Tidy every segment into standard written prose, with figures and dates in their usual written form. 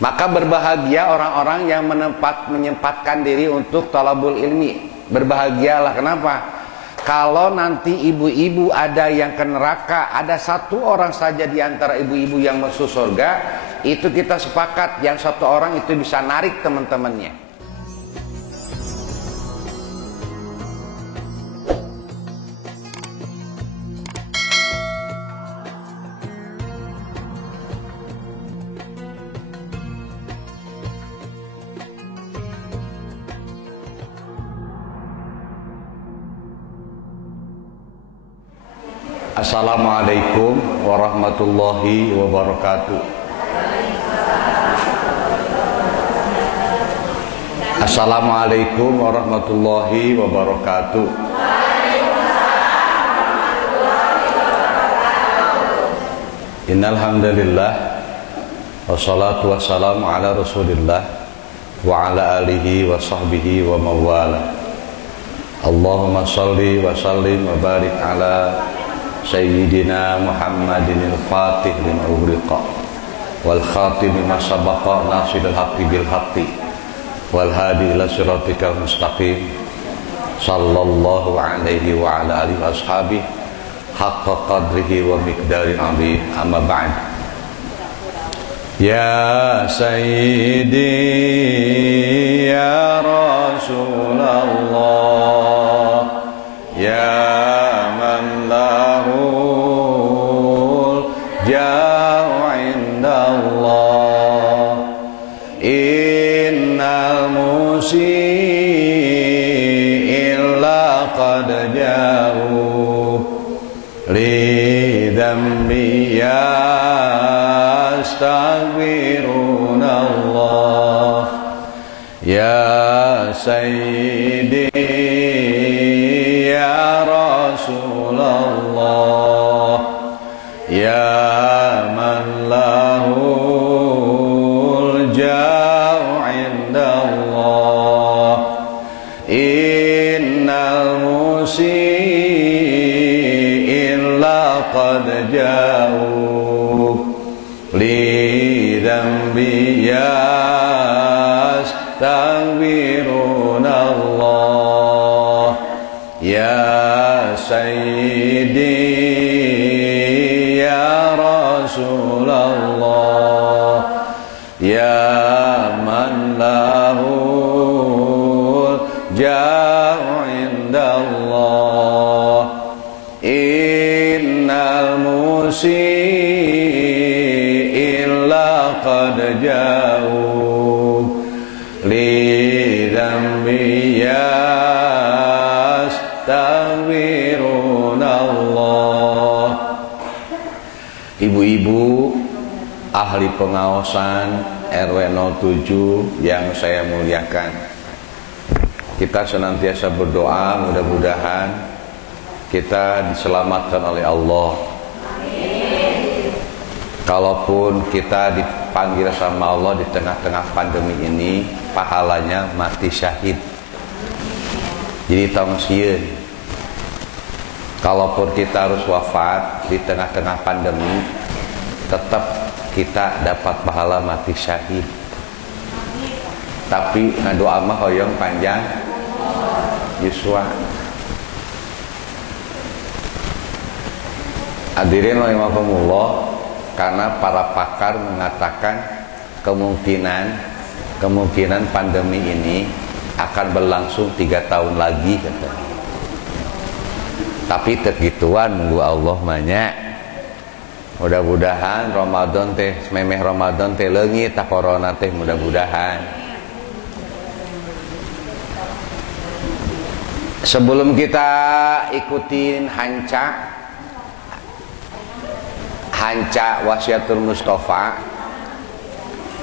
Maka berbahagia orang-orang yang menyempatkan diri untuk talabul ilmi. Berbahagialah, kenapa? Kalau nanti ibu-ibu ada yang ke neraka, ada satu orang saja di antara ibu-ibu yang masuk surga, itu kita sepakat yang satu orang itu bisa narik teman-temannya. Assalamualaikum warahmatullahi wabarakatuh. Assalamualaikum warahmatullahi wabarakatuh. Innal hamdalillah wassalatu wassalamu ala Rasulillah wa ala alihi wa sahbihi wa mawala. Allahumma shalli wa sallim wa barik ala Sayyidina Muhammadin al-Fatih lima ughliqa wal khatim lima sabaqa nasiril haqqi bil haqqi wal hadi ila siratikal mustaqim sallallahu alaihi wa ala alihi wa ashabihi haqqa qadrihi wa miqdari azim. Amma ba'd. Ya Sayyidi ya Rasulullah ya Sayyidi ya Rasulullah ya man lahul ja'u indallah innal musii'in laqad ja'u li dhanbi yastaghfirun Allah ya Sayyidi ya Rasulullah ya man lahul ja'u indallah innal musii'in laqad ja'u li dhanbi yastaghfirun Allah. Ibu-ibu ahli pengawasan RW 07 yang saya muliakan, kita senantiasa berdoa mudah-mudahan kita diselamatkan oleh Allah. Kalaupun kita dipanggil sama Allah di tengah-tengah pandemi ini, pahalanya mati syahid. Jadi tongsiun. Kalaupun kita harus wafat di tengah-tengah pandemi, tetap kita dapat pahala mati syahid. Tapi doa mah hoyong panjang yuswa. Hadirin rahimakumullah, karena para pakar mengatakan kemungkinan pandemi ini akan berlangsung 3 tahun lagi katanya. Tapi tegituan nunggu Allah banyak. Mudah-mudahan Ramadan teh memeh Ramadan teh leungit tah corona teh mudah-mudahan. Sebelum kita ikutin hanca Wasiatul Mustafa,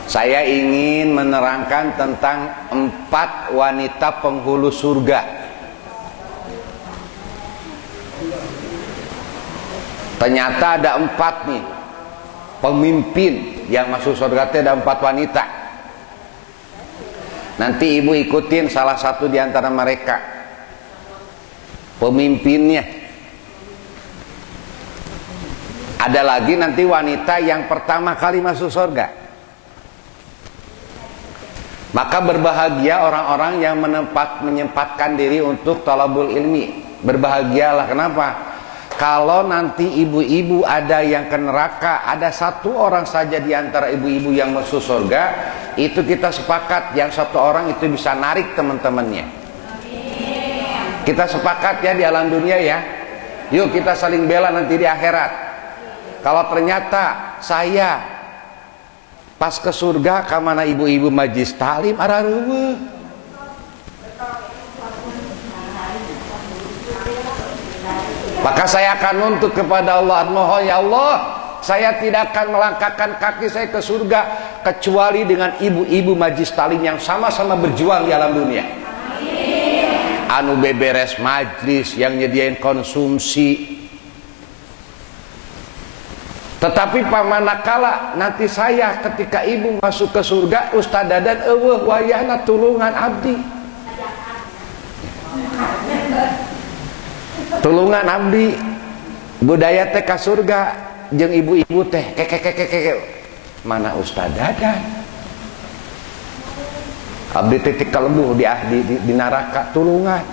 saya ingin menerangkan tentang 4 wanita penghulu surga. Ternyata ada 4 nih pemimpin yang masuk surga, ada 4 wanita. Nanti ibu ikutin salah satu di antara mereka, pemimpinnya. Ada lagi nanti wanita yang pertama kali masuk surga. Maka berbahagia orang-orang yang menyempatkan diri untuk talabul ilmi. Berbahagialah. Kenapa? Kalau nanti ibu-ibu ada yang ke neraka, ada satu orang saja di antara ibu-ibu yang masuk surga, itu kita sepakat yang satu orang itu bisa narik teman-temannya. Kita sepakat ya di alam dunia ya. Yuk kita saling bela nanti di akhirat. Kalau ternyata saya pas ke surga kamana ibu-ibu majlis taklim arareueuh. Maka saya akan nuntut kepada Allah, mohon ya Allah, saya tidak akan melangkahkan kaki saya ke surga kecuali dengan ibu-ibu majlis taklim yang sama-sama berjuang di alam dunia. Anu beberes majlis, yang nyediain konsumsi. Tetapi pamanakala nanti saya ketika ibu masuk ke surga, Ustaz Dadan eueuh wayahna tulungan abdi. Tulungan abdi budaya teh ka surga jeung ibu-ibu teh mana Ustaz Dadan abdi titik kalembuh di neraka tulungan.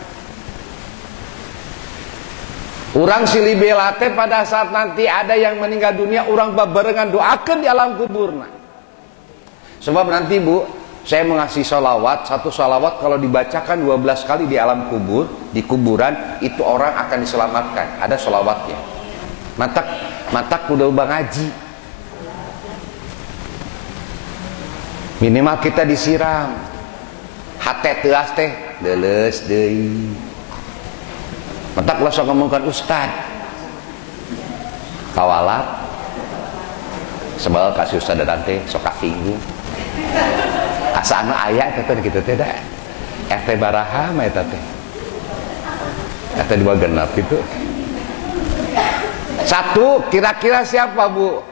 Urang silibela teh pada saat nanti ada yang meninggal dunia urang babarengan doakeun di alam kuburna. Sebab nanti Bu, saya mengasih sholawat, satu sholawat kalau dibacakan 12 kali di alam kubur, di kuburan, itu orang akan diselamatkan. Ada sholawatnya. Matak kudu ngaji. Minimal kita disiram. Hate teas teh, leuleus deui. Matak lo sok ngomongkan Ustad. Kawalat. Sebal kasih Ustad dan teh sok kasinggung. Asa anu aya eta kitu teh da. RT Baraham eta teh. Eta 2 genap gitu. Satu, kira-kira siapa Bu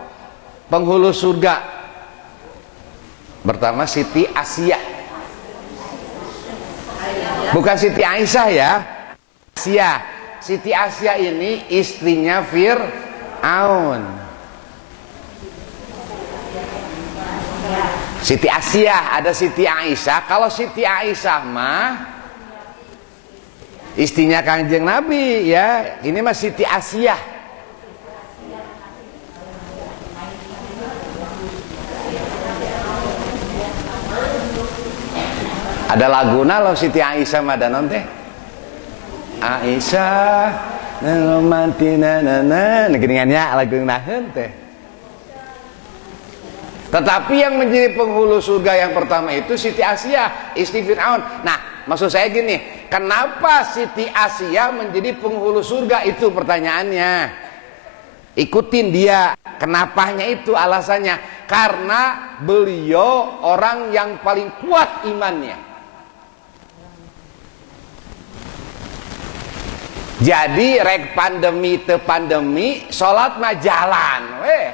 penghulu surga? Pertama Siti Asia. Bukan Siti Aisyah ya. Asia. Siti Asia ini istrinya Fir'aun. Siti Asia, ada Siti Aisyah. Kalau Siti Aisyah mah istrinya Kanjeng Nabi ya. Ini mah Siti Asia. Ada laguna lo Siti Aisyah mah danon teh. Aisyah nanomantina nana ngeningannya lagu naheun teh. Tetapi yang menjadi penghulu surga yang pertama itu Siti Asia, istri Fir'aun. Nah, maksud saya gini, kenapa Siti Asia menjadi penghulu surga? Itu pertanyaannya. Ikutin dia, kenapanya itu alasannya. Karena beliau orang yang paling kuat imannya. Jadi rek pandemi te pandemi, salat mah jalan weh.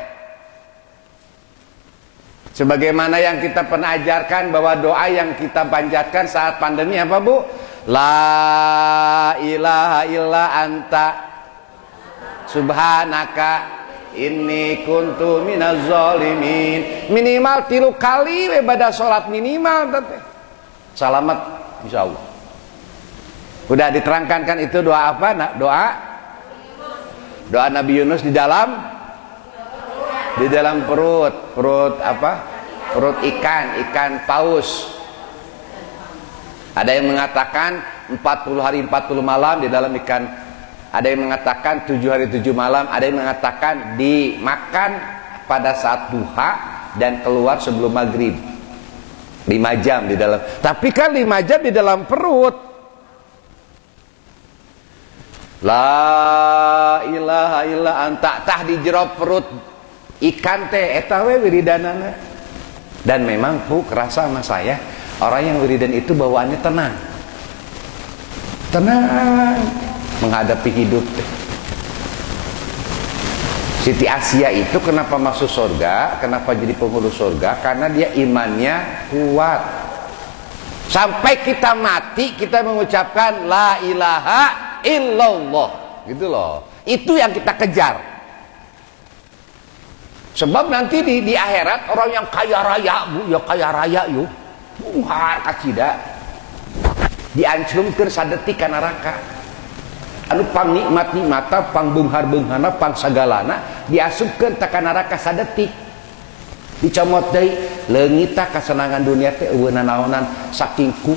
Sebagaimana yang kita pernah ajarkan bahwa doa yang kita panjatkan saat pandemi apa Bu? La ilaha illa anta subhanaka inni kuntu minaz zalimin. Minimal 3 kali ibadah salat minimal teh. Selamat insyaallah. Udah diterangkan kan itu doa apa? Nah, doa Nabi Yunus di dalam perut apa? Perut ikan paus. Ada yang mengatakan 40 hari 40 malam di dalam ikan. Ada yang mengatakan 7 hari 7 malam. Ada yang mengatakan dimakan pada saat duha dan keluar sebelum maghrib. 5 jam di dalam. Tapi kan 5 jam di dalam perut. La ilaha illa anta tah di jero perut ikan teh eta we wiridanana. Dan memang Bu kerasa sama saya orang yang wiridan itu bawaannya tenang. Tenang menghadapi hidup teh. Siti Asia itu kenapa masuk surga? Kenapa jadi penghulu surga? Karena dia imannya kuat. Sampai kita mati kita mengucapkan la ilaha illallah, gitu loh. Itu yang kita kejar. Sebab nanti di akhirat orang yang kaya raya Bu, ya kaya raya yuk. bunghar acida diancurkeun sadetik ka neraka. Anu pang nikmat-nikmata, pang beunghar-beunghana, pang sagalana diasupkeun ka neraka sadetik. Dicomot deui leungit kasenangan dunia teh eueuh nanaonan saking ku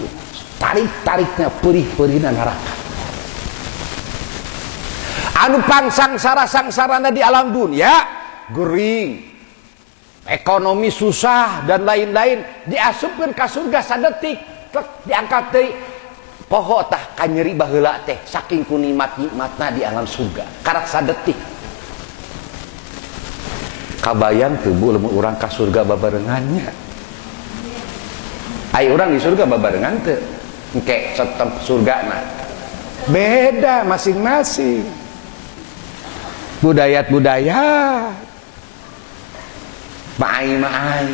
tarik-tarikna perih-perihna neraka. Anu pang sangsara-sangsarana di alam dunia gering, ekonomi susah dan lain-lain diasupkeun ka surga sadetik, diangkat deui poho tah kanyeri baheula teh saking ku nikmat-nikmatna di alam surga karak sadetik. Kabayang teu bu lamun urang ka surga babarengannya. Ai urang di surga babarengan teu? Engke setemp surgana. Beda masing-masing. Budayat-budaya. Maai-maai.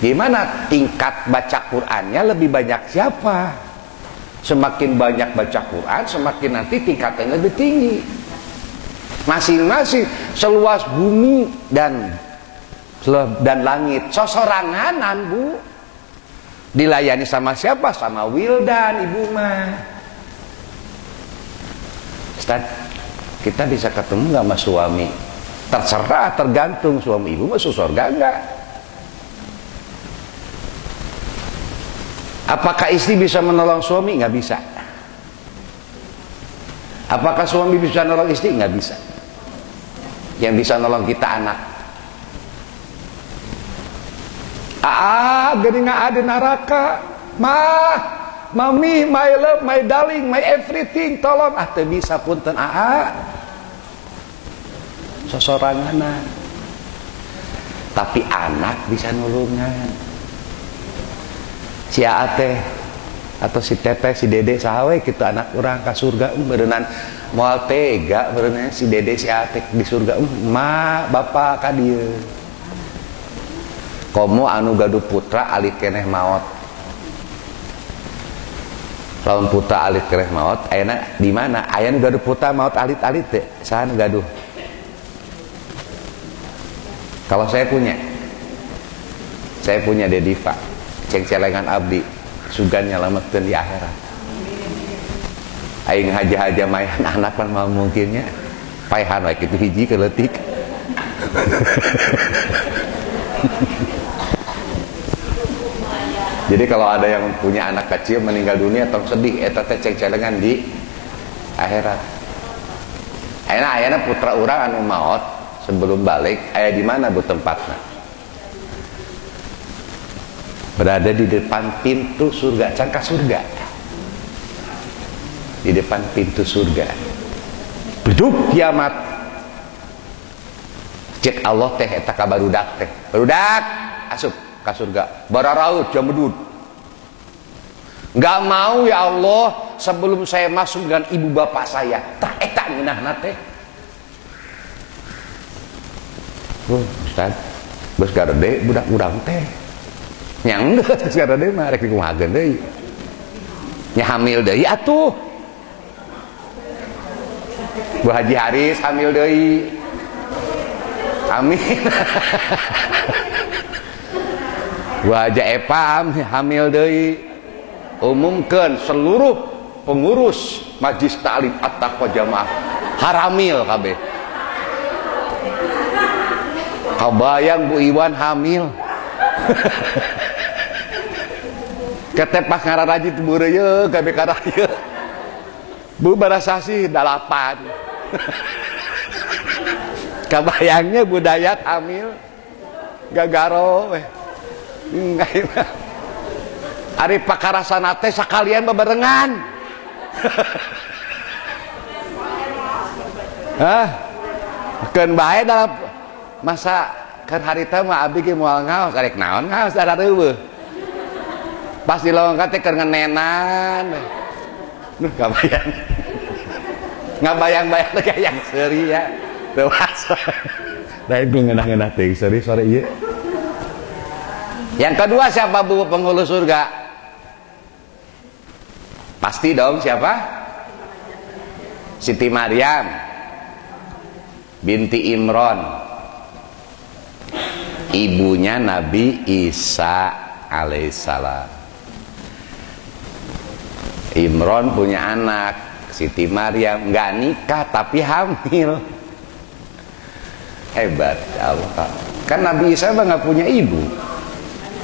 Gimana tingkat baca Qur'annya lebih banyak siapa? Semakin banyak baca Qur'an, semakin nanti tingkatnya lebih tinggi. Masing-masing seluas bumi dan langit sosoranganan bu. Dilayani sama siapa? Sama wildan ibu mah. Ustaz, kita bisa ketemu gak sama suami? Terserah, tergantung suami ibu masuk surga enggak. Apakah istri bisa menolong suami? Nggak bisa. Apakah suami bisa menolong istri? Nggak bisa. Yang bisa nolong kita anak. Gini nggak ada neraka. Mami, my love, my darling, my everything, tolong. Teu bisa punten sosoranganan. Tapi anak bisa nulungan. Si Ate atau si Teteh, si Dede sawe kitu anak urang ka surga berenang moal tega berenang si Dede si Ate di surga ma bapak ka dieu. Komo anu gaduh putra alit keneh maot. Lawan putra alit keneh maot ayeuna di mana? Aya nu gaduh putra maot alit-alit teh. Saha nu gaduh? Kalau saya punya Dediva ceng celengan abdi sugan nyalametkeun di akhirat. Aing haja-haja mayan anak pan mau mungkinnya paehan wae kitu hiji keleutik. Jadi kalau ada yang punya anak kecil meninggal dunia tong sedih eta teh ceng celengan di akhirat. Ayeuna putra urang anu maot sebelum balik aya di mana bu tempatna? Berada di depan pintu surga, cangkah surga. Di depan pintu surga. Beduk kiamat. Cek Allah teh eta ka barudak teh. Barudak asup ka surga. Bararaut jam bedud. Enggak mau ya Allah sebelum saya masuk dengan ibu bapak saya. Tak eta ngeunahna teh. Ustaz, beus garede budak urang teh. Yang enggak sekarang deh mah rek dikumahakeun deui. Nya hamil deui atuh. Bu Haji Haris hamil deui. Amin. Bu Haji Epam hamil deui. Umumkeun seluruh pengurus Majlis Ta'lim At-Taqwa Jamaah haramil kabeh. Kabayang Bu Iwan hamil. Ketepak ngararaji tu beureuy kabeh karaya. Bu barasasi 8. Kabayangnya budayat hamil gagaro we. Ari pakarasana teh sakalian bebarengan. Keun bae dalam masa kan harita mah abdi ge moal ngaos arek naon ngaos ada reueuh. Pas di lawang teh keur ngenenan. Nuh kabayang. Ngabayang-bayang teh yang seuri ya. Dewasa. Lain ku ngeunah-ngeunah teh seuri sore ieu. Yang kedua siapa bu penghulu surga? Pasti dong siapa? Siti Maryam binti Imron, ibunya Nabi Isa alaihissalam. Imron punya anak, Siti Maryam nggak nikah tapi hamil. Hebat Allah. Kan Nabi Isa nggak punya ibu,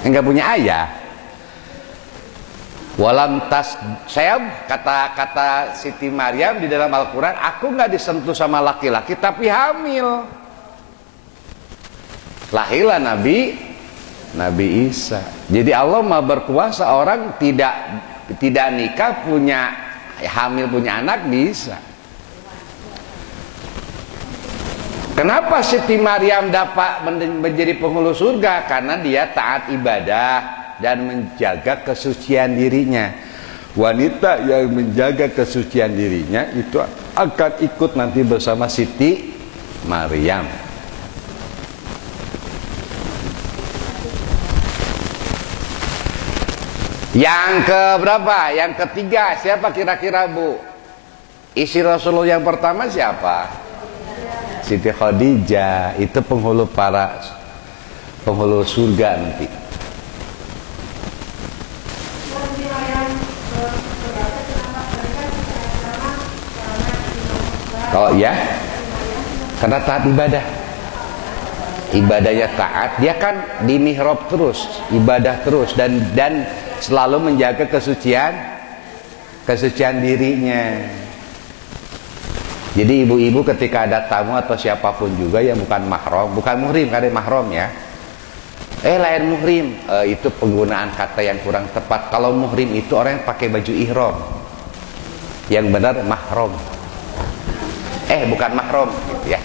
nggak punya ayah. Walam tas, saya kata Siti Maryam di dalam Al-Quran, aku nggak disentuh sama laki-laki tapi hamil. Lahirlah Nabi Isa. Jadi Allah mau berkuasa, orang tidak nikah punya hamil punya anak bisa. Kenapa Siti Maryam dapat menjadi penghulu surga? Karena dia taat ibadah dan menjaga kesucian dirinya. Wanita yang menjaga kesucian dirinya itu akan ikut nanti bersama Siti Maryam. Yang keberapa? Yang ketiga, siapa kira-kira Bu? Istri Rasulullah yang pertama siapa? Siti Khadijah. Itu penghulu surga nanti. Oh ya, karena taat ibadah. Ibadahnya taat, dia kan di mihrab terus, ibadah terus dan selalu menjaga kesucian dirinya. Jadi ibu-ibu ketika ada tamu atau siapapun juga yang bukan mahram, bukan muhrim, kan ada mahram ya. Lain muhrim, itu penggunaan kata yang kurang tepat. Kalau muhrim itu orang yang pakai baju ihram. Yang benar mahram. Bukan mahram gitu ya.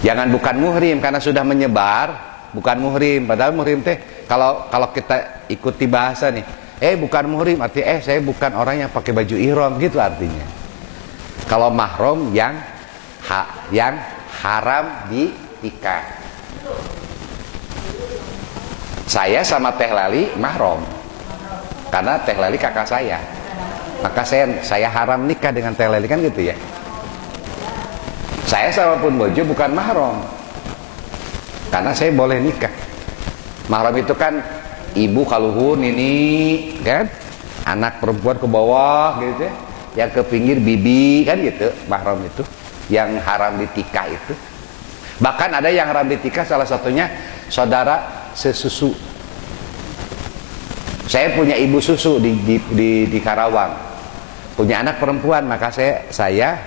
Jangan bukan muhrim karena sudah menyebar, bukan muhrim. Padahal muhrim teh kalau kita ikuti bahasa nih, bukan muhrim artinya saya bukan orang yang pakai baju ihram gitu artinya. Kalau mahram yang haram dinikah. Saya sama Teh Lali mahram. Karena Teh Lali kakak saya. Maka saya haram nikah dengan Teh Lali kan gitu ya. Saya sama Pun Bojo bukan mahram. Karena saya boleh nikah. Mahram itu kan ibu kaluhun ini kan, anak perempuan ke bawah gitu ya. Yang ke pinggir bibi kan gitu, mahram itu. Yang haram ditikah itu. Bahkan ada yang haram ditikah salah satunya saudara sesusu. Saya punya ibu susu di Karawang. Punya anak perempuan, maka saya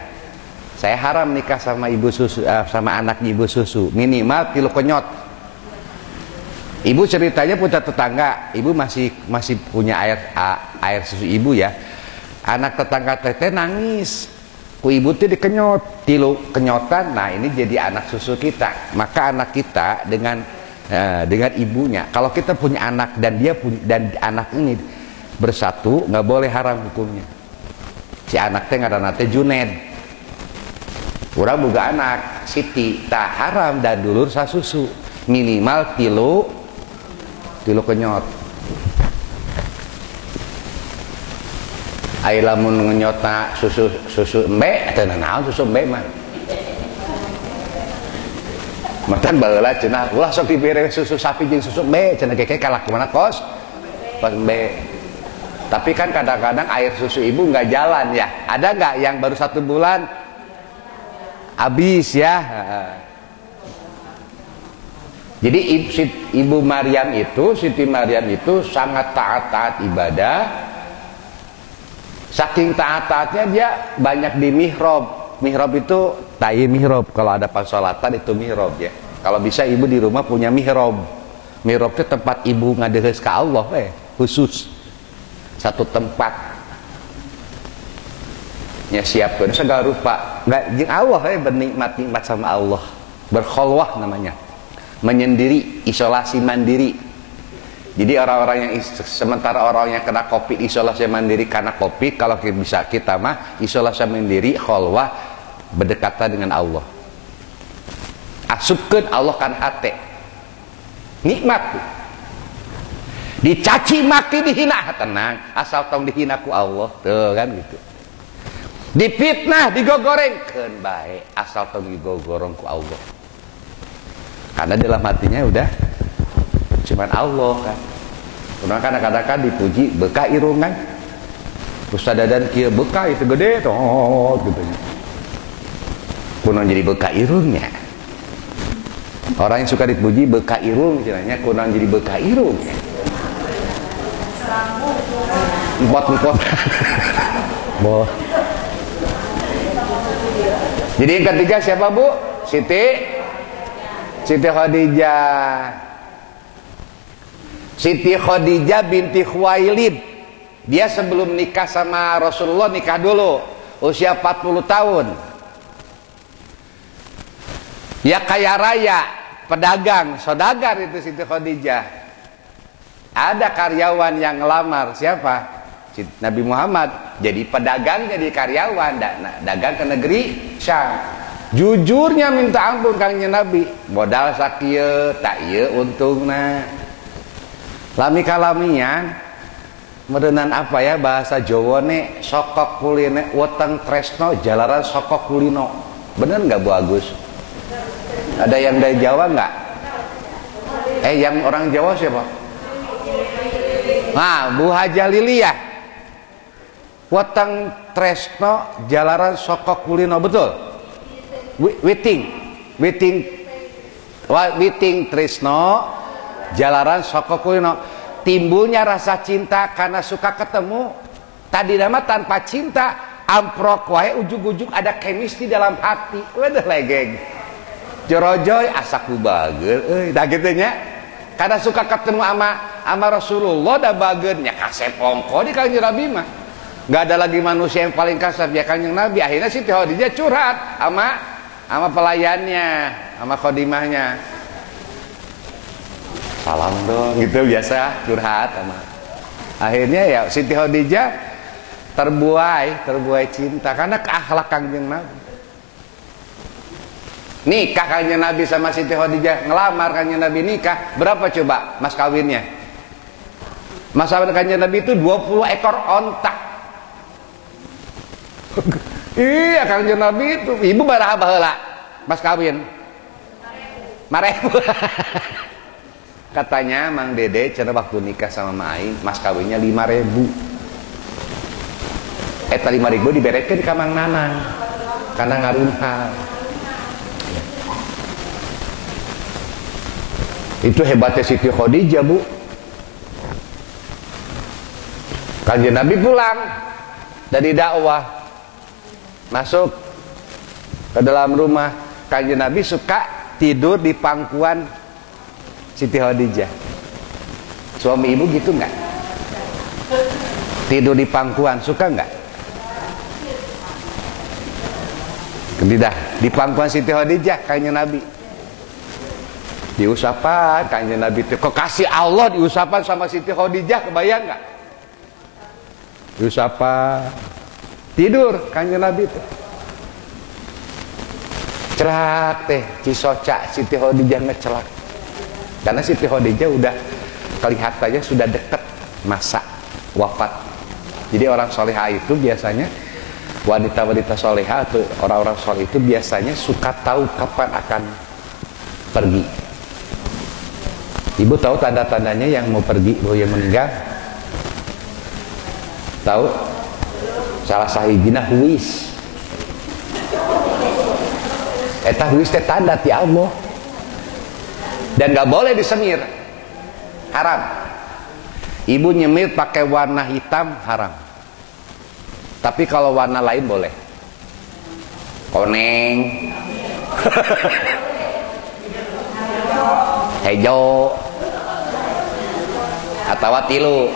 haram nikah sama ibu susu, sama anak ibu susu, minimal kilo kenyot. Ibu ceritanya punya tetangga, ibu masih punya air susu ibu ya. Anak tetangga teteh nangis, ku ibu tuh dikenyot, kilo kenyotan. Nah ini jadi anak susu kita. Maka anak kita dengan ibunya. Kalau kita punya anak dan anak ini bersatu, nggak boleh haram hukumnya. Si anak teh ngaranna teh Juned. Urang boga anak Siti tak haram dan dulur sasusu minimal kilo kenyot. Ai lamun ngenyotna susu embe teu naon susu embe mah. Matan baheula cenah ulah sok dibere susu sapi jeung susu embe cenah keke kalak kumaha kos embe. Tapi kan kadang-kadang air susu ibu nggak jalan ya. Ada nggak yang baru 1 bulan habis ya? Jadi Ibu Maryam itu, Siti Maryam itu sangat taat ibadah. Saking taat-taatnya dia banyak di mihrab. Mihrab itu tayi mihrab. Kalau ada pasolatan itu mihrab ya. Kalau bisa ibu di rumah punya mihrab. Mihrab itu tempat ibu ngadeheus ka Allah khusus. Satu tempat. Ya siapkan segala rupa. Enggak jeung Allah bernikmat-nikmat sama Allah. Berkholwah namanya. Menyendiri, isolasi mandiri. Jadi orang-orang yang sementara orang yang kena Covid isolasi mandiri karena Covid, kalau bisa kita mah isolasi mandiri kholwah berdekatan dengan Allah. Asupkeun Allah kan hate. Nikmat. Dicaci maki dihina tenang, asal tong dihina ku Allah. Tuh kan gitu. Dipitnah, digogorengkeun bae, asal tong digogorong ku Allah. Karena dalam hatinya udah cuman Allah kan. Kunaon kadang-kadang dipuji beka irungan. Ustaz Dadan kieu beka itu gede toh gitu nya. Kunaon jadi beka irungnya. Orang yang suka dipuji beka irung istilahnya, kunaon jadi beka irung. Empot-empot. Boh. Jadi yang ketiga siapa Bu? Siti Khadijah. Siti Khadijah binti Khuwailid. Dia sebelum nikah sama Rasulullah nikah dulu, usia 40 tahun. Dia kaya raya, pedagang, saudagar itu Siti Khadijah. Ada karyawan yang ngelamar, siapa? Nabi Muhammad. Jadi pedagang, jadi karyawan, dagang ke negeri Syam. Jujurnya minta ampun kangjeng Nabi, modal sakieu tak ieu untungna. Lami kalamian meureunan apa ya bahasa Jawa ne sokok kulino weteng tresno jalaran sokok kulino. Bener nggak Bu Agus? Ada yang dari Jawa nggak? Yang orang Jawa siapa? Nah, Bu Haja Liliyah. Weteng tresno jalaran sokok kulino, betul? Witing tresno jalaran sokok kulino. Timbulnya rasa cinta karena suka ketemu. Tadi nama tanpa cinta, amprok wae ujug-ujug ada chemistry dalam hati. Waduh legeng. Jorojoy asa kubageun euy. Da kitu nya. Karena suka ketemu sama Rasulullah da bageun nya kasep ongko di Kangjeng Nabi mah. Enggak ada lagi manusia yang paling kasar ya Kangjeng Nabi. Akhirnya Siti Khadijah curhat sama pelayannya, sama khodimahnya. Salam dong, gitu biasa curhat sama. Akhirnya ya Siti Khadijah terbuai cinta karena keakhlak Kangjeng Nabi. Nikah Kangjeng Nabi sama Siti Khadijah, ngelamar Kangjeng Nabi nikah, berapa coba mas kawinnya? Mas kawin Kangjeng Nabi itu 20 ekor onta. Iya Kangjeng Nabi itu, ibu baraha baheula mas kawin? 5.000. Katanya Mang Dede cenah waktu nikah sama Mak Aing, mas kawinnya 5.000. Eta 5.000 diberekeun ka Mang Nanang karena ngarunhal. Itu hebatnya Siti Khadijah, Bu. Kanjeng Nabi pulang dari dakwah, masuk ke dalam rumah. Kanjeng Nabi suka tidur di pangkuan Siti Khadijah. Suami ibu gitu nggak? Tidur di pangkuan suka nggak? Tidak. Di pangkuan Siti Khadijah Kanjeng Nabi diusapan. Kanjeng Nabi itu kekasih Allah diusapan sama Siti Khadijah, kebayang nggak? Diusapan, tidur Kanjeng Nabi itu. Celak teh Cisoca Siti Khadijah ngecelak. Karena Siti Khadijah udah kelihatannya sudah dekat masa wafat. Jadi orang soleha itu biasanya, wanita-wanita soleha atau orang-orang soleh itu biasanya suka tahu kapan akan pergi. Ibu tahu tanda-tandanya yang mau pergi, yang meninggal? Tahu? Salah sahijina huwis. Eta huwis teh tanda ti Allah. Dan gak boleh disemir, haram. Ibu nyemir pakai warna hitam haram. Tapi kalau warna lain boleh. Koneng, hijau, atau tilu,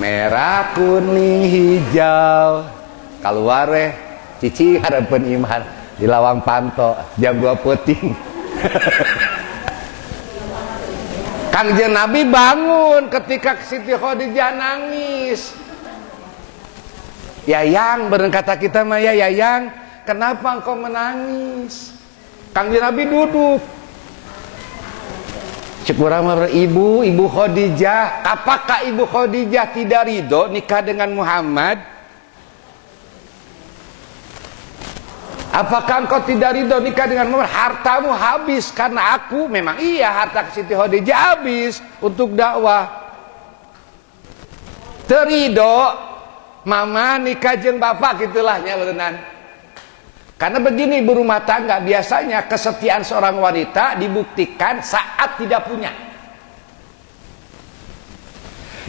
merah, kuning, hijau. Keluar cici harapan iman di lawang panto jam 2 peuting. Kangjeng Nabi bangun ketika Siti Khadijah nangis. Yayang, bener kata kita mah ya, Yayang, kenapa engkau menangis? Kangjeng Nabi duduk. Syukurlah ibu Khadijah. Apakah ibu Khadijah tidak ridho nikah dengan Muhammad? Apakah engkau tidak ridho nikah dengan Muhammad? Hartamu habis karena aku. Memang iya, harta Siti Khadijah habis untuk dakwah. Terido mama nikah jeung bapak gitulah nya beuneunan. Karena begini ibu rumah tangga, biasanya kesetiaan seorang wanita dibuktikan saat tidak punya.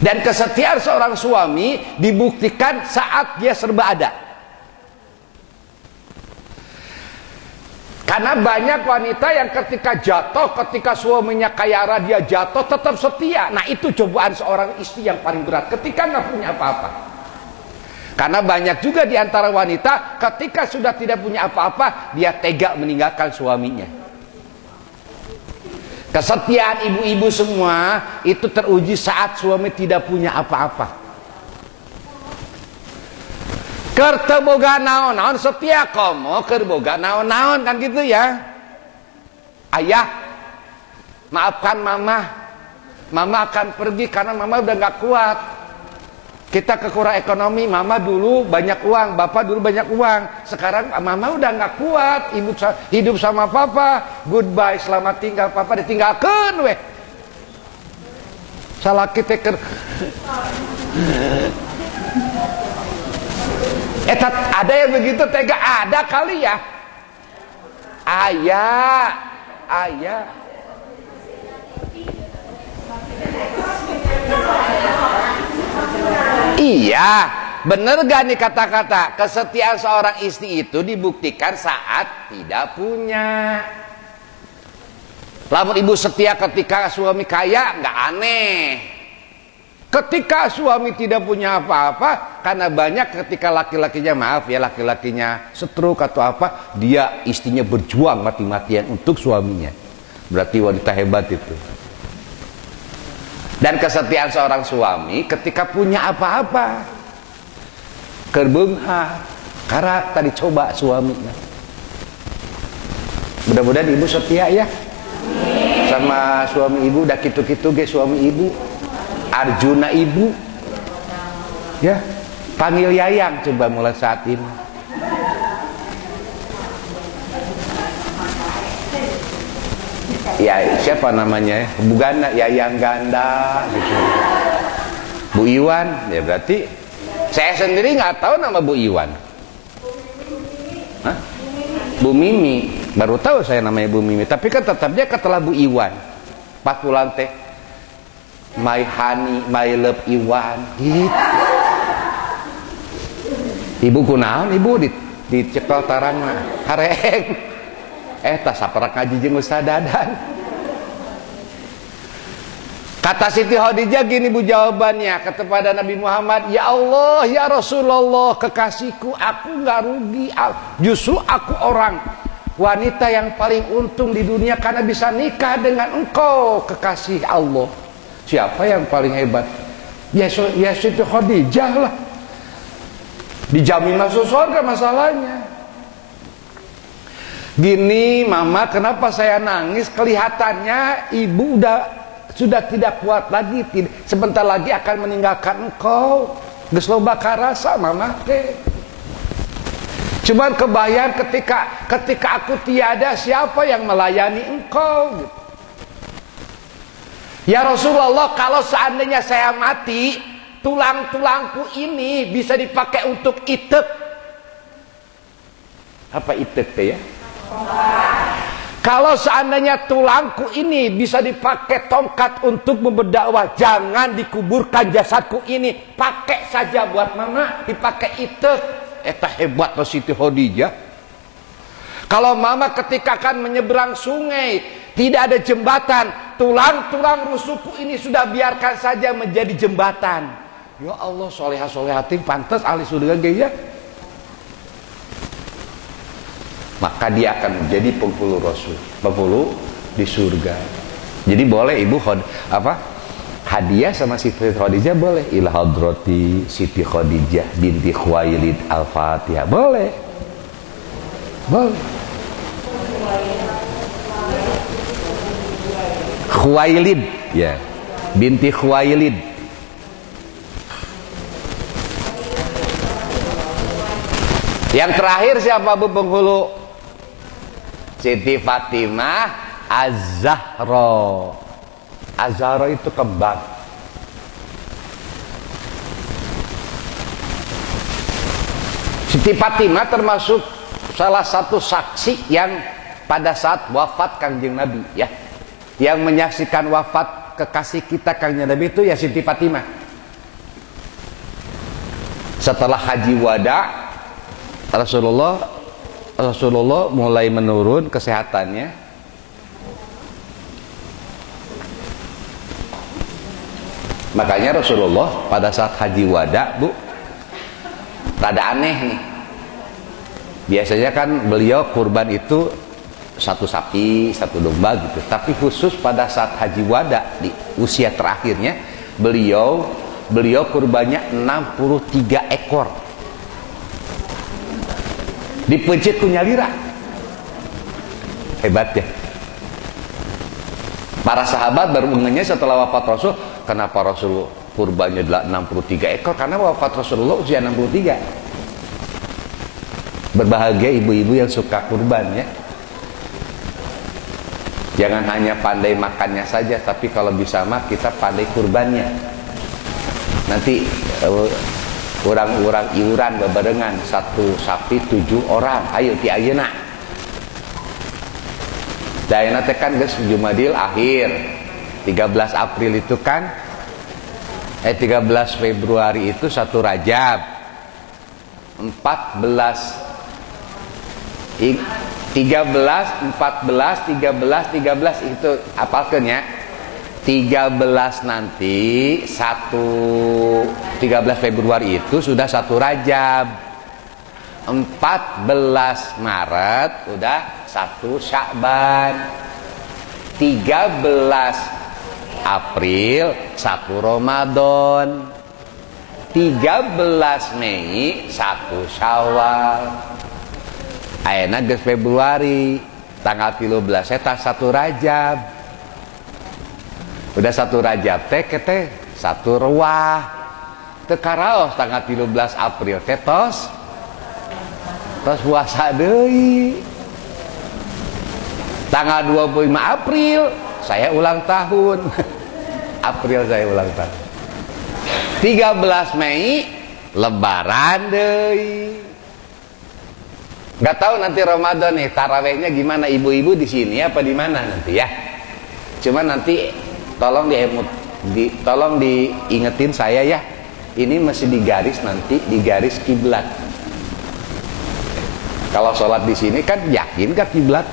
Dan kesetiaan seorang suami dibuktikan saat dia serba ada. Karena banyak wanita yang ketika jatuh, ketika suaminya kaya raya dia jatuh tetap setia. Nah itu cobaan seorang istri yang paling berat ketika nggak punya apa-apa. Karena banyak juga di antara wanita ketika sudah tidak punya apa-apa dia tega meninggalkan suaminya. Kesetiaan ibu-ibu semua itu teruji saat suami tidak punya apa-apa. Kerteboga naon-naon setia komo kerboga naon-naon kan gitu ya. Ayah, maafkan mama. Mama akan pergi karena mama udah gak kuat. Kita kekurangan ekonomi. Mama dulu banyak uang, bapak dulu banyak uang. Sekarang mama udah gak kuat. Ibu hidup sama papa. Goodbye, selamat tinggal. Papa ditinggalkan weh. Salah kita ada yang begitu tega, ada kali ya. Ayah. Iya, bener gak nih kata-kata? Kesetiaan seorang istri itu dibuktikan saat tidak punya. Lamun ibu setia ketika suami kaya, nggak aneh. Ketika suami tidak punya apa-apa, karena banyak ketika laki-lakinya, maaf ya, laki-lakinya stroke atau apa, dia istrinya berjuang mati-matian untuk suaminya. Berarti wanita hebat itu. Dan kesetiaan seorang suami ketika punya apa-apa, kerbengha, karakter dicoba suaminya. Mudah-mudahan ibu setia ya sama suami ibu, dah gitu-gitu ge suami ibu. Arjuna ibu ya, panggil Yayang coba mulai saat ini. Ya siapa namanya, bukan Yayang Ganda gitu. Bu Iwan ya, berarti saya sendiri nggak tahu nama Bu Iwan. Hah? Bu Mimi baru tahu saya namanya Bu Mimi, tapi kan tetap dia ketelah Bu Iwan. Patulan teh my honey, my love Iwan gitu. Ibu kunaon ibu di cepel tarang hareng. Tas saperak ngaji jeung Ustaz Dadan. Kata Siti Khadijah gini bu jawabannya kepada Nabi Muhammad, ya Allah ya Rasulullah kekasihku, aku nggak rugi, justru aku orang wanita yang paling untung di dunia karena bisa nikah dengan engkau kekasih Allah. Siapa yang paling hebat? Ya Siti Khadijah lah. Dijamin masuk surga masalahnya. Gini mama, kenapa saya nangis? Kelihatannya ibu sudah tidak kuat lagi, sebentar lagi akan meninggalkan engkau. Geus loba karasa mama teh. Cuman kebayang ketika aku tiada, siapa yang melayani engkau gitu. Ya Rasulullah, kalau seandainya saya mati, tulang-tulangku ini bisa dipakai untuk itek. Apa itek teh ya? Kalau seandainya tulangku ini bisa dipakai tongkat untuk berdakwah, jangan dikuburkan jasadku ini, pakai saja buat mama, dipakai itek. Eta hebat loh Siti Khadijah. Kalau mama ketika akan menyeberang sungai, tidak ada jembatan, tulang-tulang rusukku ini sudah biarkan saja menjadi jembatan. Ya Allah, solehah-solehatin pantas ahli surga gaya. Maka dia akan menjadi penghulu Rasul, penghulu di surga. Jadi boleh ibu hadiah sama Siti Khadijah, boleh ila hadrati Siti Khadijah binti Khuwailid al-Fatihah, boleh Khuwailid ya, binti Khuwailid. Yang terakhir siapa Bu penghulu? Siti Fatimah Az-Zahra. Az-Zahra itu kembang. Siti Fatimah termasuk salah satu saksi yang pada saat wafat Kangjeng Nabi ya. Yang menyaksikan wafat kekasih kita Kangjeng Nabi itu ya Siti Fatimah. Setelah haji wada Rasulullah mulai menurun kesehatannya. Makanya Rasulullah pada saat haji wada, Bu, rada aneh nih. Biasanya kan beliau kurban itu satu sapi, satu domba gitu. Tapi khusus pada saat haji wada di usia terakhirnya, beliau kurbannya 63 ekor. Dipencet punya lira. Hebat ya. Para sahabat baru mengenai setelah wafat Rasul, kenapa Rasul kurbannya 63 ekor? Karena wafat Rasulullah usia 63. Berbahagia ibu-ibu yang suka kurban ya. Jangan hanya pandai makannya saja, tapi kalau bisa mah kita pandai kurbannya. Nanti orang-orang iuran bebarengan satu sapi 7 orang. Ayo ti ayeuna. Dayana teh kan geus Jumadil akhir. 13 April itu kan 13 Februari itu 1 Rajab. 13 itu apalkeun ya. 13 nanti 13 Februari itu sudah 1 Rajab. 14 Maret udah 1 Sya'ban. 13 April 1 Ramadan. 13 Mei 1 Syawal. Ayeuna geus Februari, tanggal 13 eta 1 Rajab. Udah 1 Rajab teh kete 1 Rewah. Teu karaos tanggal 13 April teh tos puasa deui. Tanggal 25 April saya ulang tahun. April saya ulang tahun. 13 Mei lebaran deui. Gak tahu nanti Ramadan nih tarawehnya gimana, ibu-ibu di sini apa di mana nanti ya. Cuma nanti tolong diingetin saya ya. Ini masih digaris nanti, digaris kiblat. Kalau sholat di sini kan yakin gak kiblat?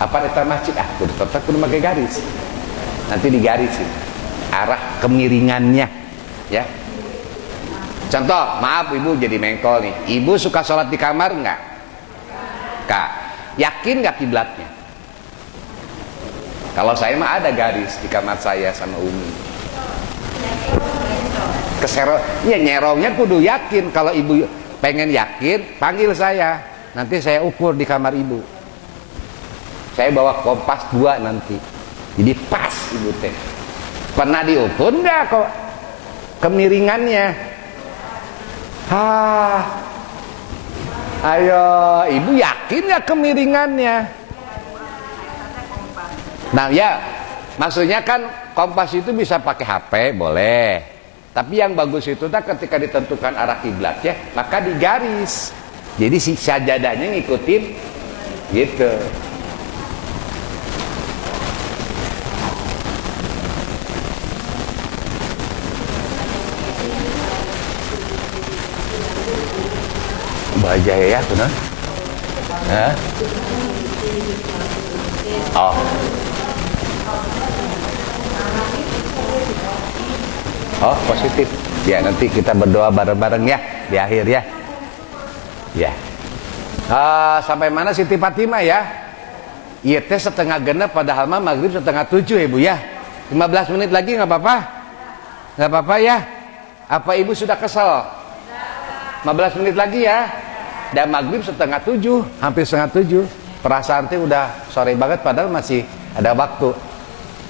Apa eta masjid? Tetap kudu pakai garis. Nanti digarisin arah kemiringannya ya. Contoh, maaf ibu jadi mengkol nih. Ibu suka sholat di kamar enggak? Kak, yakin gak kiblatnya? Kalau saya mah ada garis di kamar saya sama Umi. Ya nyerongnya kudu yakin. Kalau ibu pengen yakin, panggil saya. Nanti saya ukur di kamar ibu. Saya bawa kompas 2 nanti. Jadi pas ibu teh. Pernah diukur enggak kok kemiringannya? Ayo, ibu yakin ya kemiringannya? Nah ya, maksudnya kan kompas itu bisa pakai HP, boleh. Tapi yang bagus itu ketika ditentukan arah kiblatnya, maka digaris. Jadi si sajadahnya ngikutin gitu. Baja ya tuh nah. Oh. Oh, positif. Ya, nanti kita berdoa bareng-bareng ya di akhir ya. Ya. Sampai mana Siti Fatimah ya? Iya teh 6:30 padahal mah maghrib 6:30 Ibu ya. 15 menit lagi nggak apa-apa? Nggak apa-apa ya? Apa Ibu sudah kesel? 15 menit lagi ya. Dan maghrib 6:30, hampir 6:30. Perasaan teh udah sore banget padahal masih ada waktu.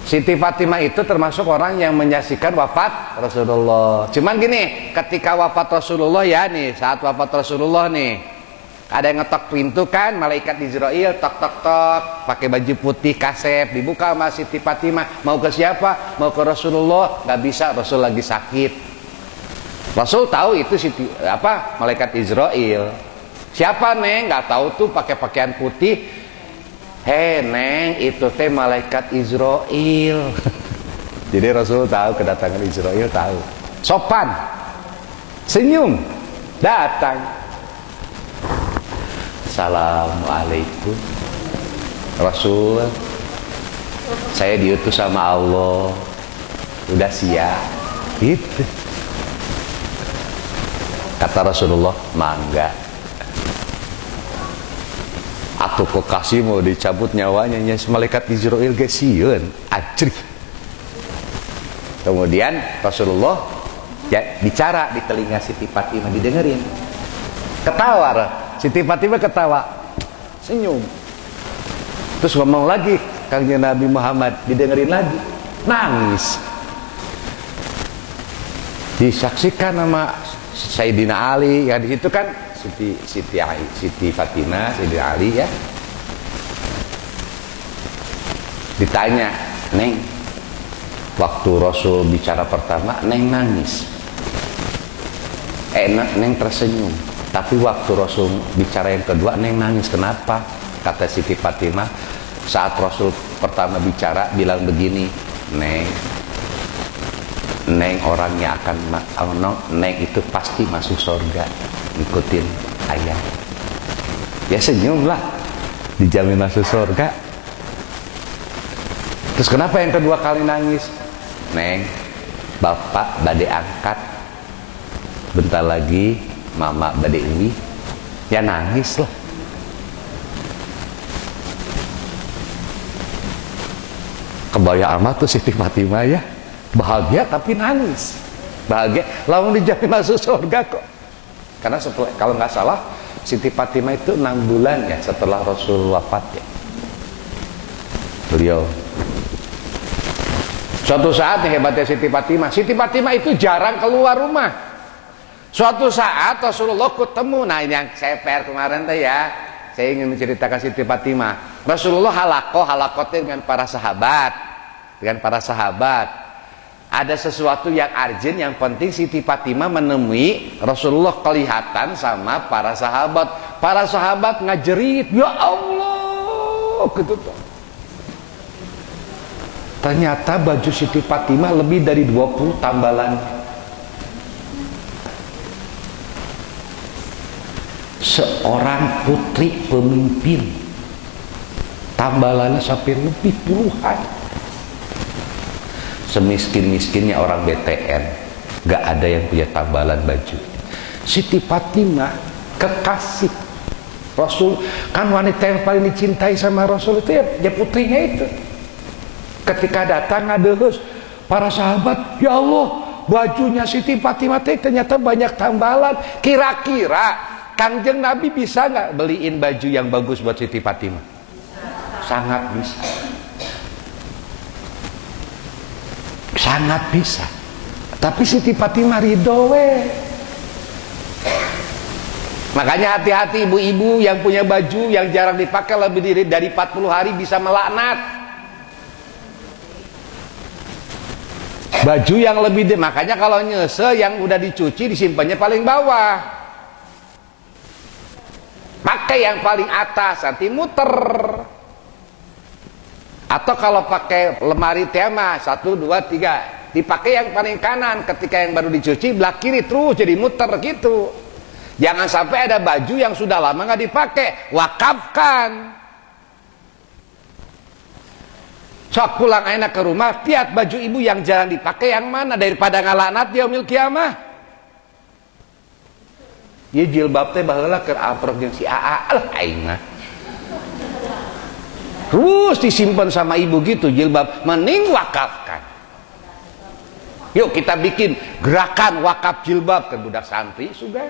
Siti Fatimah itu termasuk orang yang menyaksikan wafat Rasulullah. Cuman gini, ketika wafat Rasulullah ya nih, saat wafat Rasulullah nih, Ada yang ngetok pintu kan, malaikat Israel tok tok tok, pakai baju putih kasep, dibuka sama Siti Fatimah. Mau ke siapa? Mau ke Rasulullah. Nggak bisa, Rasul lagi sakit. Rasul tahu itu malaikat Israel. Siapa Neng? Nggak tahu tuh, pakai pakaian putih. Hei Neng, itu teh malaikat Israel. Jadi Rasul tahu kedatangan Israel, tahu. Sopan, senyum, datang. Assalamualaikum Rasul, saya diutus sama Allah, udah siap gitu. Kata Rasulullah, mangga atuh kekasih mau dicabut nyawanya nya malaikat Israel ge sieun ajrih. Kemudian Rasulullah ya, bicara di telinga Siti Fatimah, didengerin, ketawa. Siti Fatimah ketawa, senyum. Terus ngomong lagi, Kangjeng Nabi Muhammad, didengerin lagi, nangis. Disaksikan sama Sayyidina Ali, ya di situ kan Siti Fatimah, Sayyidina Ali ya. Ditanya, Neng, waktu Rasul bicara pertama, Neng nangis. Neng tersenyum. Tapi waktu Rasul bicara yang kedua, Neng nangis. Kenapa? Kata Siti Fatimah, saat Rasul pertama bicara bilang begini, Neng orangnya akan Neng itu pasti masuk surga, ikutin ayah. Ya senyumlah, dijamin masuk surga. Terus kenapa yang kedua kali nangis? Neng, bapak bade angkat, bentar lagi mama bade ini, ya nangis lah. Kebaya amat tuh Siti Fatimah ya, bahagia tapi nangis. Bahagia, lalu dijamin masuk surga kok. Karena kalau nggak salah Siti Fatimah itu 6 bulan ya setelah Rasul wafat ya. Beliau suatu saat yang hebatnya Siti Fatimah itu jarang keluar rumah. Suatu saat Rasulullah ketemu, nah ini yang saya PR kemarin teh ya, saya ingin menceritakan Siti Fatimah. Rasulullah halakoh dengan para sahabat, ada sesuatu yang urgent, yang penting Siti Fatimah menemui Rasulullah, kelihatan sama para sahabat ngajerit, ya Allah gitu. Ternyata baju Siti Fatimah lebih dari 20 tambalan. Seorang putri pemimpin, tambalannya sampai lebih puluhan. Semiskin-miskinnya orang BTN, gak ada yang punya tambalan baju. Siti Fatimah kekasih Rasul, kan wanita yang paling dicintai sama Rasul itu ya putrinya itu. Ketika datang ngadeus para sahabat, ya Allah, bajunya Siti Fatimah ternyata banyak tambalan. Kira-kira Kangjeng Nabi bisa nggak beliin baju yang bagus buat Siti Fatimah? Sangat bisa. Sangat bisa. Tapi Siti Fatimah ridho we. Makanya hati-hati ibu-ibu yang punya baju yang jarang dipakai lebih dari 40 hari bisa melaknat. Baju yang lebih makanya kalau nyese yang udah dicuci disimpannya paling bawah. Pakai yang paling atas, nanti muter. Atau kalau pakai lemari tema 1, 2, 3, dipakai yang paling kanan. Ketika yang baru dicuci belah kiri terus jadi muter gitu. Jangan sampai ada baju yang sudah lama nggak dipakai, wakafkan. Sok pulang enak ke rumah, lihat baju ibu yang jarang dipakai yang mana, daripada ngalaknat dia yaumil kiamah. Ye jilbab teh baheula keur aprok jeung si AA lah aing mah. Terus disimpan sama ibu gitu jilbab, mending wakafkan. Yuk kita bikin gerakan wakaf jilbab ke budak santri sudah.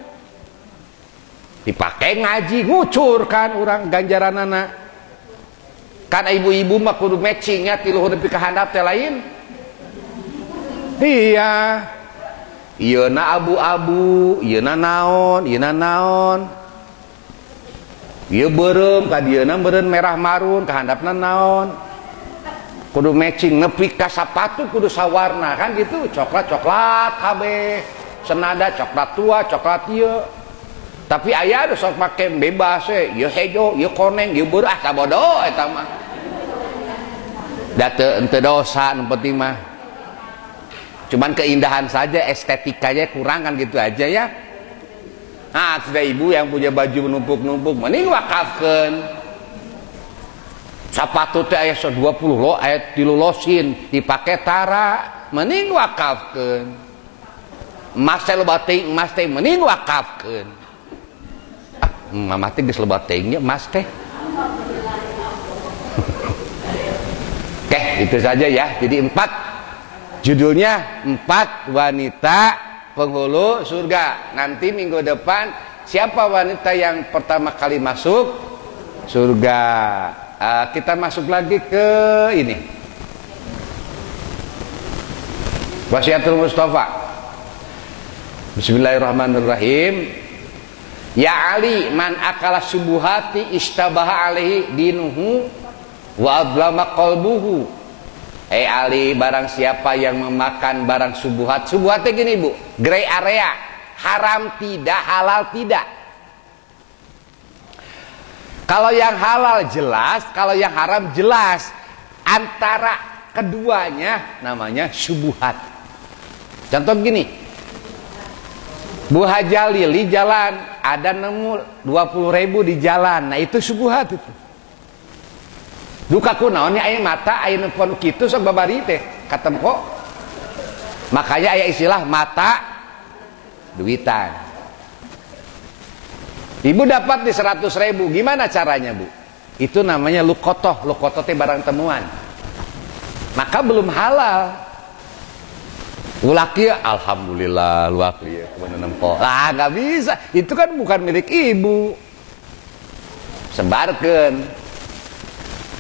Dipakai ngaji, ngucurkan orang ganjaranana. Kan ibu-ibu mah kudu matchingnya ti luhur nepi ka handap teh lain. Iya. Ieuna abu-abu, ieuna naon. Ieu beureum ka dieuna meureun merah marun, ka handapna naon? Kudu matching, nepi ka sapatu kudu sawarna kan gitu, coklat-coklat kabeh. Senada coklat tua, coklat ieu. Tapi aya anu sok make bebas we, ieu hejo, ieu koneng, ieu beureum ah sabodo eta mah. Da teu dosa nu penting mah. Cuman keindahan saja, estetikanya kurang kan gitu aja ya. Nah, sudah ibu yang punya baju menumpuk-numpuk, mending wakafkeun. Sapatu teh aya 20 lo, aya 3 losin, dipake tara, mending wakafkeun. Emas teh loba teuing, emas teh mending wakafkeun. Ah, mamah teh geus loba teuing nya emas teh. Oke, itu saja ya. Jadi 4 judulnya 4 wanita penghulu surga. Nanti minggu depan siapa wanita yang pertama kali masuk surga? Kita masuk lagi ke ini. Wasiatul Mustafa. Bismillahirrahmanirrahim. Ya Ali, man akala subuhati istabaha alaihi dinuhu wa adlama qalbuhu. Ali, barang siapa yang memakan barang subuhat. Subuhatnya gini bu, gray area, haram tidak, halal tidak. Kalau yang halal jelas, kalau yang haram jelas. Antara keduanya namanya subuhat. Contoh gini, Bu Haja Lili jalan, ada nemu 20.000 di jalan, nah itu subuhat itu. Duka kunaonnya aya mata aya nepon kitu sok babari teh katem kok. Makanya aya istilah mata duitan. Ibu dapat di 100.000, gimana caranya bu? Itu namanya lukotoh, lukotoh teh barang temuan. Maka belum halal. Ulaki alhamdulillah luak ieu kumaha nempo. Ah enggak bisa, itu kan bukan milik ibu. Sebarkeun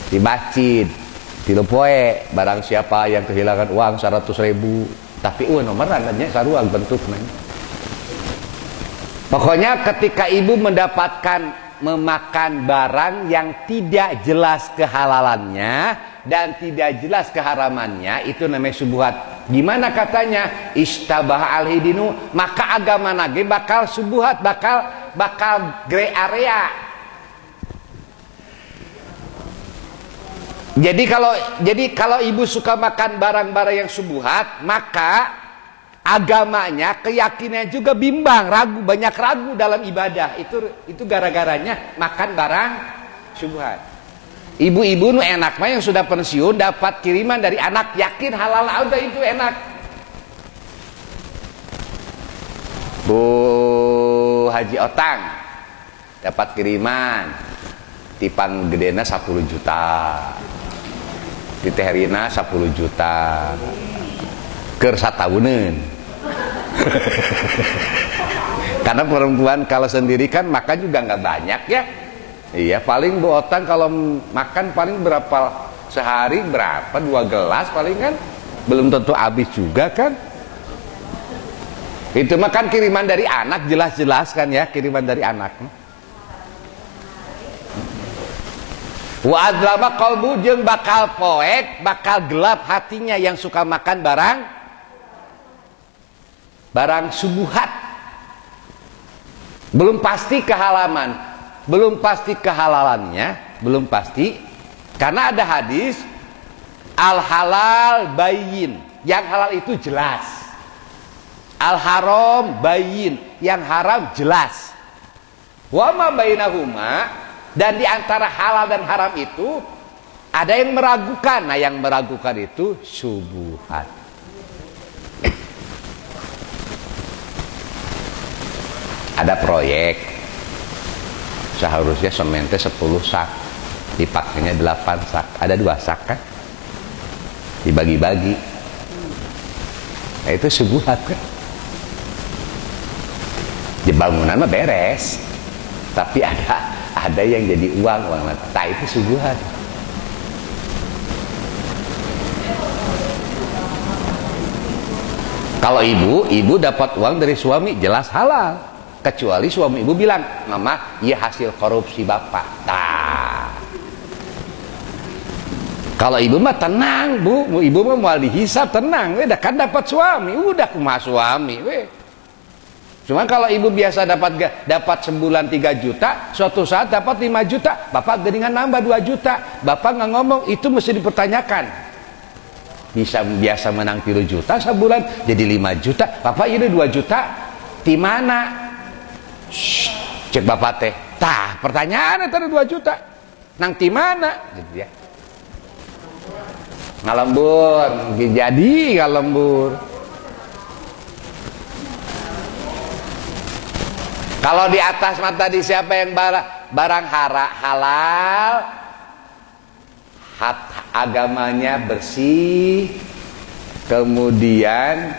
di masjid, di lepoe, barang siapa yang kehilangan uang 100.000, tapi nomoran nya saruang bentuknya. Pokoknya ketika ibu mendapatkan memakan barang yang tidak jelas kehalalannya dan tidak jelas keharamannya, itu namanya subuhat. Gimana katanya? Istabah alhidinu, maka agama nage bakal subuhat, bakal gray area. Jadi kalau ibu suka makan barang-barang yang subuhat, maka agamanya, keyakinannya juga bimbang, ragu, banyak ragu dalam ibadah. Itu gara-garanya makan barang subuhat. Ibu-ibu nu enak mah yang sudah pensiun dapat kiriman dari anak, yakin halal udah itu enak. Bu Haji Otang dapat kiriman, tipang gedena 10 juta. Di Teherina 10 juta keur satauneun. Karena perempuan kalau sendiri kan makan juga nggak banyak ya. Iya, paling Bu Otang kalau makan paling berapa sehari, berapa 2 gelas paling kan, belum tentu habis juga kan. Itu makan kiriman dari anak, jelas-jelas kan ya, kiriman dari anak. Wa adlama qalbu, jeung bakal poek, bakal gelap hatinya yang suka makan barang subuhat. Belum pasti kehalaman, belum pasti kehalalannya, belum pasti. Karena ada hadis al halal bayyin, yang halal itu jelas. Al haram bayyin, yang haram jelas. Wa ma bainahuma, dan di antara halal dan haram itu ada yang meragukan. Nah, yang meragukan itu subuhat. Ada proyek, seharusnya semente 10 sak, dipakainya 8 sak, ada 2 sak kan, dibagi-bagi. Nah, itu subuhat kan. Di bangunan mah beres, tapi ada yang jadi uang mata, itu subuhat. Kalau ibu dapat uang dari suami jelas halal. kecuali suami ibu bilang, mama, iya hasil korupsi bapak. Nah, kalau ibu mah tenang bu, ibu mah mau dihisap tenang, udah kan dapat suami, udah kumaha suami, weh. Cuma kalau ibu biasa dapat sebulan 3 juta, suatu saat dapat 5 juta, bapak geningan nambah 2 juta, bapak nggak ngomong, itu mesti dipertanyakan. Bisa biasa menang 3 juta sebulan, jadi 5 juta, bapak ini 2 juta, di mana? Cek bapak teh, tah pertanyaannya tadi 2 juta, nang di mana? Gitu ya. Ngalembur, jadi ngalembur. Kalau di atas mata di siapa yang barang halal, agamanya bersih, kemudian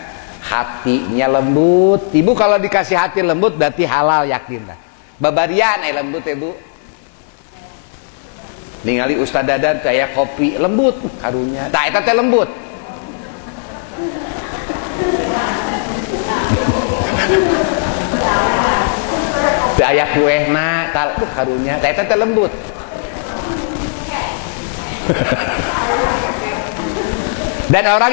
hatinya lembut. Ibu kalau dikasih hati lembut berarti halal, yakin lah. Babarian lembut ya bu. Ningali Ustaz Dadan kayak kopi lembut karunya. Tah eta teh lembut. Aya kuehna tal karunya, teh teh lembut. Dan orang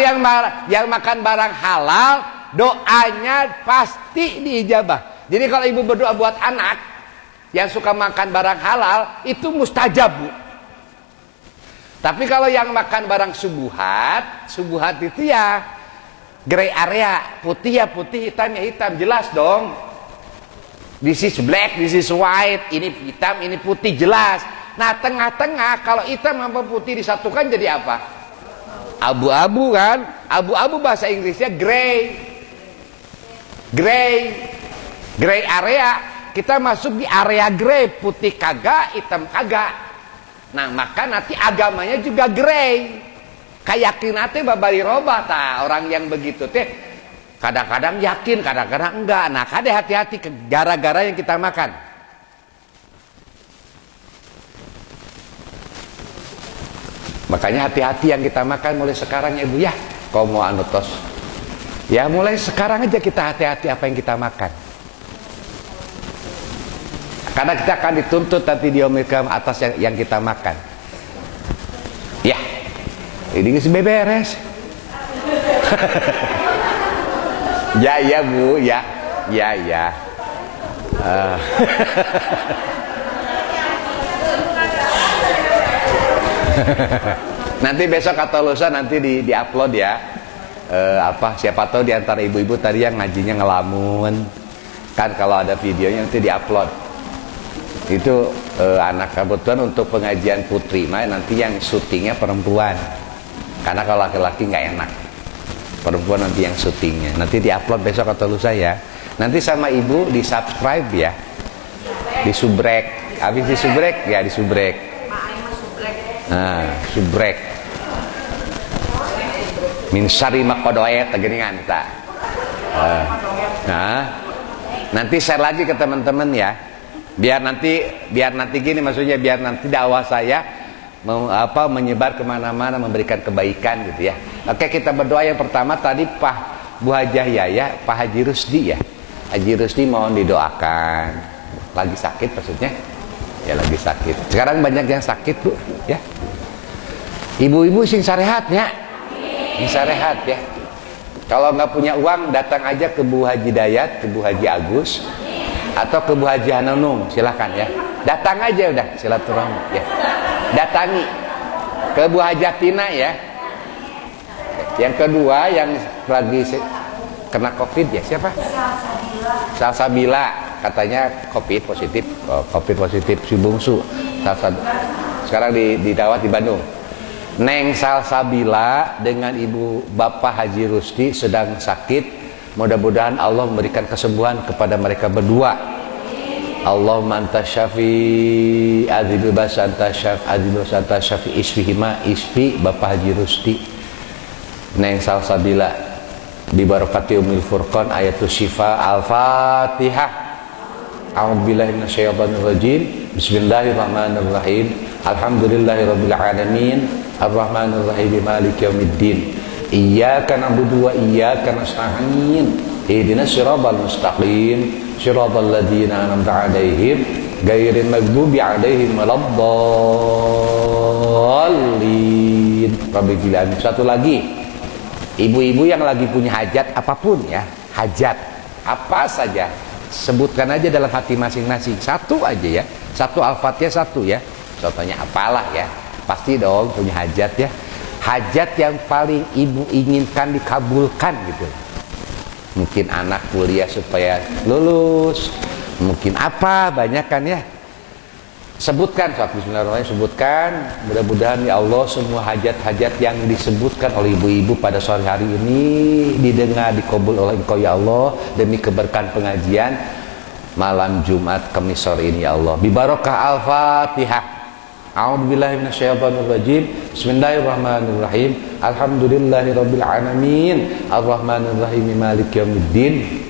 yang makan barang halal, doanya pasti diijabah. Jadi kalau ibu berdoa buat anak yang suka makan barang halal, itu mustajab bu. Tapi kalau yang makan barang subuhat itu ya gray area, putih ya putih, hitam ya hitam, jelas dong. This is black, this is white, ini hitam, ini putih, jelas. Nah tengah-tengah kalau hitam sama putih disatukan jadi apa? Abu-abu kan? Abu-abu bahasa Inggrisnya gray. Gray area, kita masuk di area gray, putih kagak, hitam kagak. Nah maka nanti agamanya juga gray. Kayakin teh babari robah ta orang yang begitu teh. Kadang-kadang yakin, kadang-kadang enggak. Nah, kade hati-hati gara-gara yang kita makan. Makanya hati-hati yang kita makan mulai sekarang ya Bu ya. Kau mau anutos. Ya mulai sekarang aja kita hati-hati apa yang kita makan. Karena kita akan dituntut nanti di yaumil qiyamah atas yang kita makan. Ya. Ini geus beberes. Ya ya Bu, ya. Nanti besok atau lusa nanti di-upload ya. Siapa tahu di antara ibu-ibu tadi yang ngajinya ngelamun. Kan kalau ada videonya nanti di-upload. Itu anak kebetulan untuk pengajian putri mah nanti yang syutingnya perempuan. Karena kalau laki-laki nggak enak. Perempuan nanti yang syutingnya. Nanti diupload besok atau lusa ya. Nanti sama ibu di subscribe ya. Di subrek. Habis di subrek ya di subrek. Nah, subrek. Min syarri ma qada'a tegeningan ta. Nah, nanti share lagi ke teman-teman ya. Biar nanti gini maksudnya biar nanti dakwah saya menyebar kemana-mana memberikan kebaikan gitu ya. Oke kita berdoa yang pertama tadi Pak Bu Hajah Yaya, Pak Haji Rusdi ya. Haji Rusdi mohon didoakan. Lagi sakit maksudnya? Ya lagi sakit. Sekarang banyak yang sakit Bu ya. Ibu-ibu sing sarehat ya. Sing sarehat ya. Kalau nggak punya uang datang aja ke Bu Haji Dayat, ke Bu Haji Agus atau ke Bu Haji Hanunung, silakan ya. Datang aja udah silaturahmi ya. Datangi ke Bu Hajatina ya. Yang kedua yang lagi kena COVID ya siapa? Salsabila katanya COVID positif si bungsu. Sekarang didawat di Bandung. Neng Salsabila dengan ibu bapak Haji Rusdi sedang sakit. Mudah-mudahan Allah memberikan kesembuhan kepada mereka berdua. Allahumma anta syafi adil basa anta syafi isfihima isfi Bapak Haji Rusdi Neng Salsabila bi barakati umil furqan ayatus syifa al-fatihah a'udzubillahi minasyaitonir rajim bismillahirrahmanirrahim alhamdulillahirabbil alamin arrahmanir rahim maliki yaumiddin iyyaka na'budu wa iyyaka nasta'in ihdinas siratal mustaqim Shiratal ladzina an'amta 'alaihim ghairil maghdubi 'alaihim waladdallin. Rabbil alamin. Satu lagi, ibu-ibu yang lagi punya hajat apapun ya, hajat apa saja, sebutkan aja dalam hati masing-masing. Satu aja ya, satu Al-Fatihah satu ya. Contohnya apalah ya, pasti dong punya hajat ya. Hajat yang paling ibu inginkan dikabulkan gitu. Mungkin anak kuliah supaya lulus, mungkin apa, banyak kan ya. Sebutkan, bismillahirrahmanirrahim, sebutkan. Mudah-mudahan ya Allah semua hajat-hajat yang disebutkan oleh ibu-ibu pada sore hari ini didengar, dikabul oleh Engkau ya Allah, demi keberkahan pengajian malam Jumat Kamis sore ini ya Allah. Bibarakah Al-Fatihah. A'udzubillahi minasyaitonirrajim. Bismillahirrahmanirrahim. Alhamdulillahirabbil alamin. Arrahmanirrahim. Maliki yaumiddin.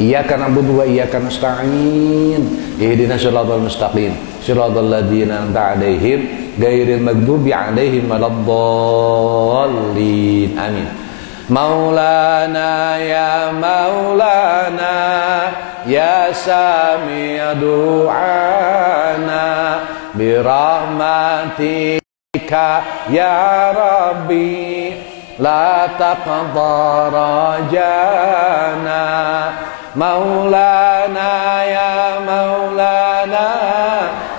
Iyyaka na'budu wa iyyaka nasta'in. Ihdinas siratal mustaqim. Shiratal ladzina an'amta 'alaihim ghairil maghdubi 'alaihim waladdallin. Amin. Maulana ya Maulana ya Sami' du'ana birahmatika ya Rabbi la taqdar rajana. Maulana ya Maulana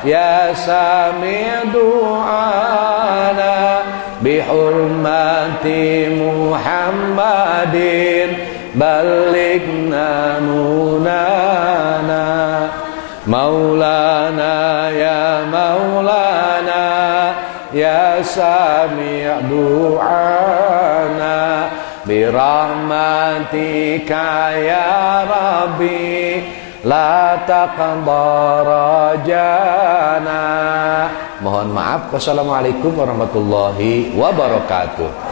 ya Sami' du'ana bihurmati Muhammadin balighna munana. Maulana ya Maulana ya Sami' du'ana birahmatika ya Rabbi la taqdar rajana. Mohon maaf. Wassalamualaikum warahmatullahi wabarakatuh.